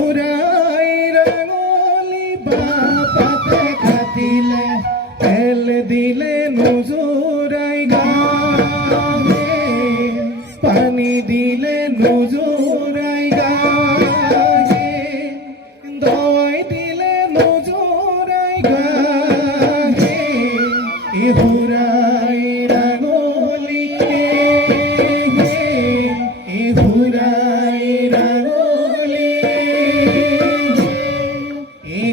হুরাই রাঙলি বাপাতে কাটিলে তেল দিলে নুজুরাই গায়ে পানি দিলে নুজুরাই গায়ে দওয়াই দিলে নুজুরাই গায়ে হুরাই রাঙলি হুরাই রাঙলি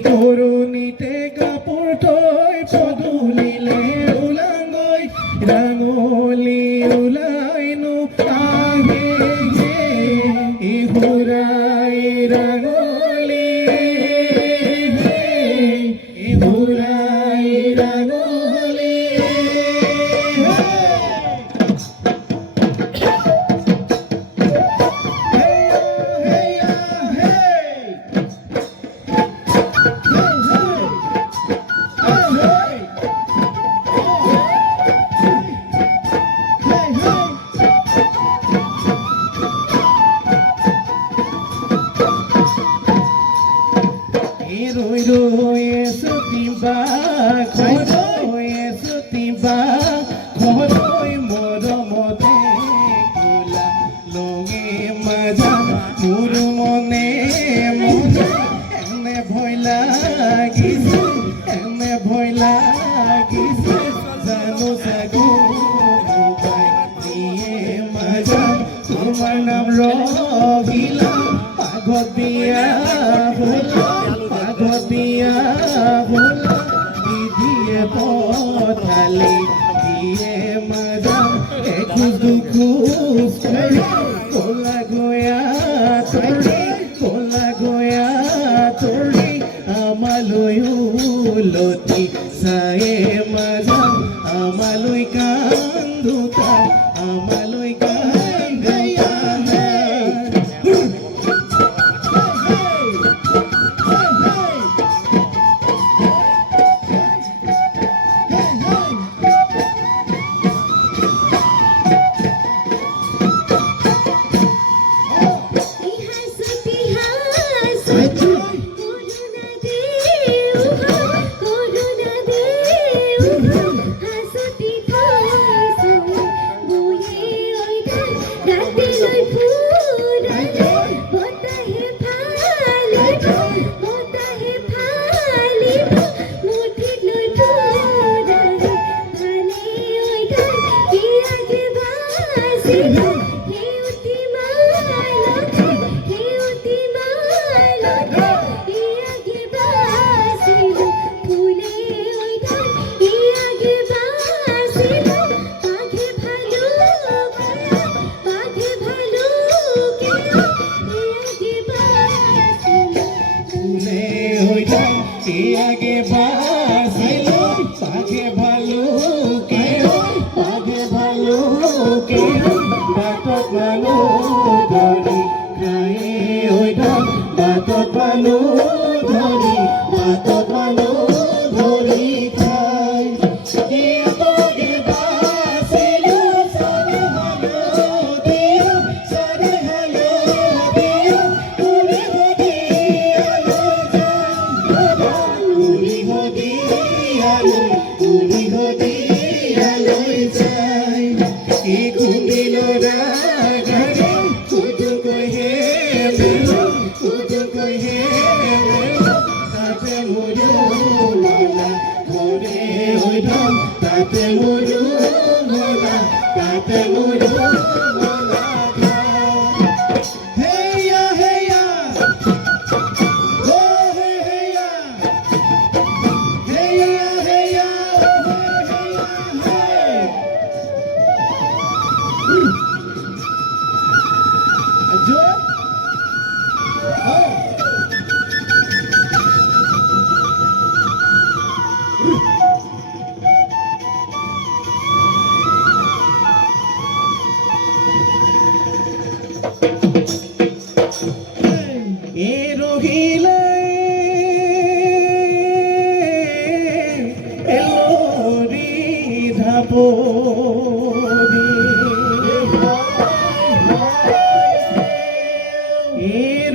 করুণীতে কাপড় তৈ পদুলিলে উলাঙ্গই রাঙলি উলাইনু আহে হুরাই রাঙলি হুরাই রাঙলি Roi roi esutimba, roi esutimba, roi moro mote kula longe maja muru mone mone ene bhoila gise jano sagu mubai niye maja tomar naam rohila pagot biya hola Dia bola diye potali diye madam ekus dukus bola goya tori amaloyu loti sae madam amaloy kanduta amaloy kandaya आगे बासिलो आगे भालू के बातक भालू धरी गाए ओइदा बातक भालू धरी खाय आगे बासिलो सारे भालू दिया सारे भालू दिया पूरी होदी आलो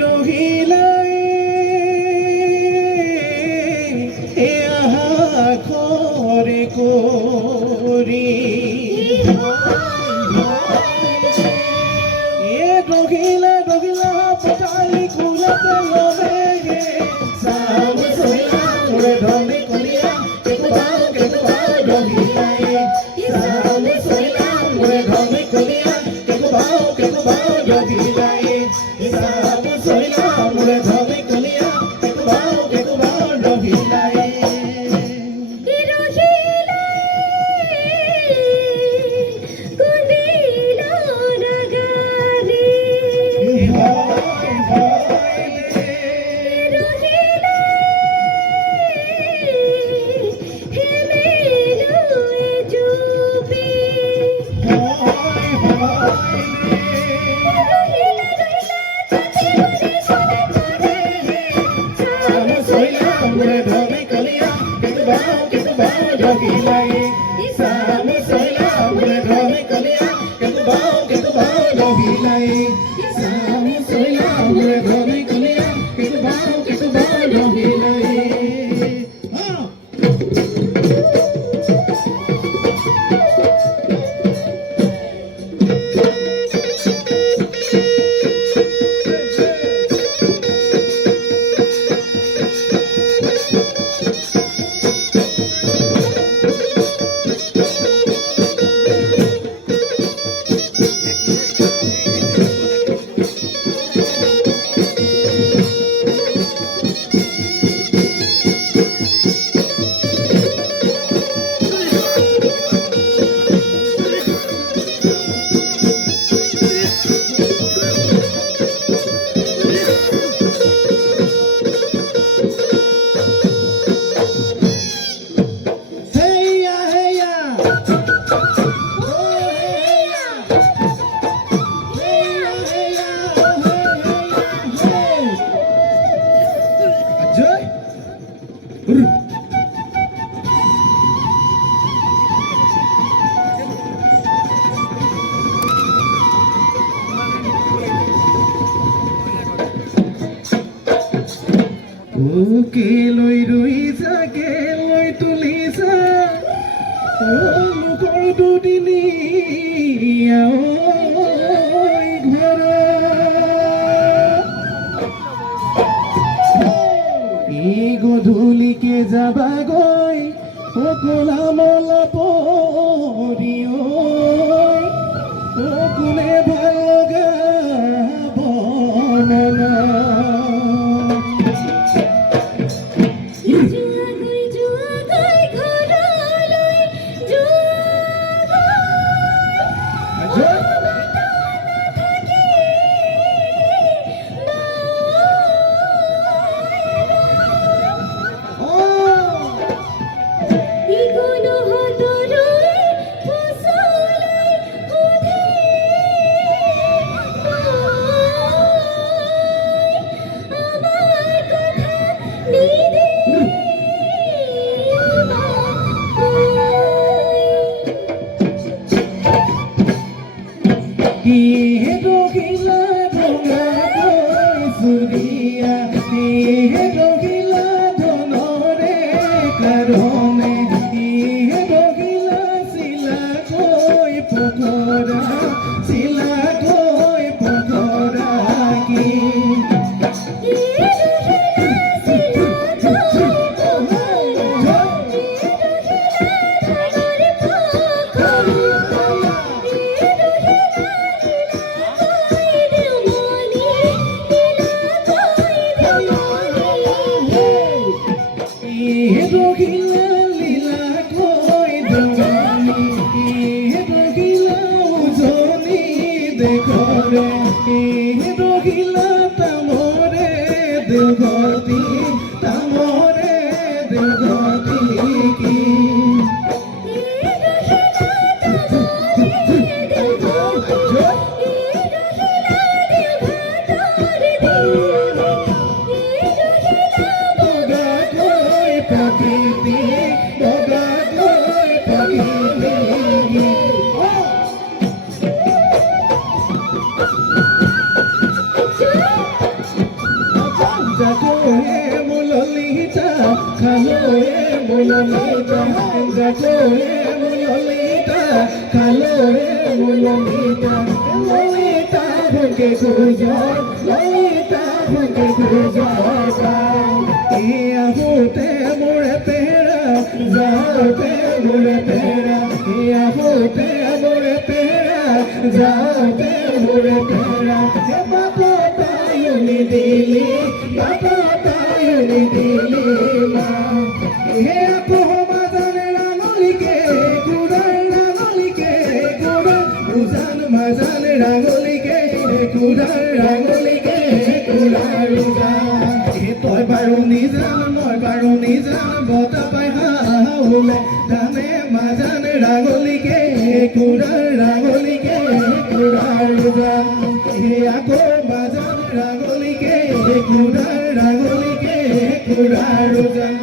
রহিলাই গধূলিকে যাবা গৈ অকলা মলা পৰি কোনে ভাল লগা বৰ্ণনা Lolita, আহোঁতে মোৰে পেৰা যাওঁতে মোৰে পেৰা আহোঁতে মোৰে পেৰা যাওঁতে মোৰে পেৰা বাবা তায়ো নিদিলি বাবা তায়ো নিদিলি মা হে আকৌ সমাজনে ৰাঙলিকে কুৰাৰ ৰাঙলিকে কুৰাৰ উজান মাজান ৰাঙলিকে কুৰাৰ ৰাঙলিকে কুৰাৰ উজান তই বাৰু নিজান মই বাৰু নিজান বতা পাই হাউলে জানে মাজান ৰাঙলিকে কুৰাৰ ৰাঙলিকে কুৰাৰ উজান আকৌ মাজান ৰাঙলিকে কুৰাৰ ৰাঙলিকে কুৰাৰ উজান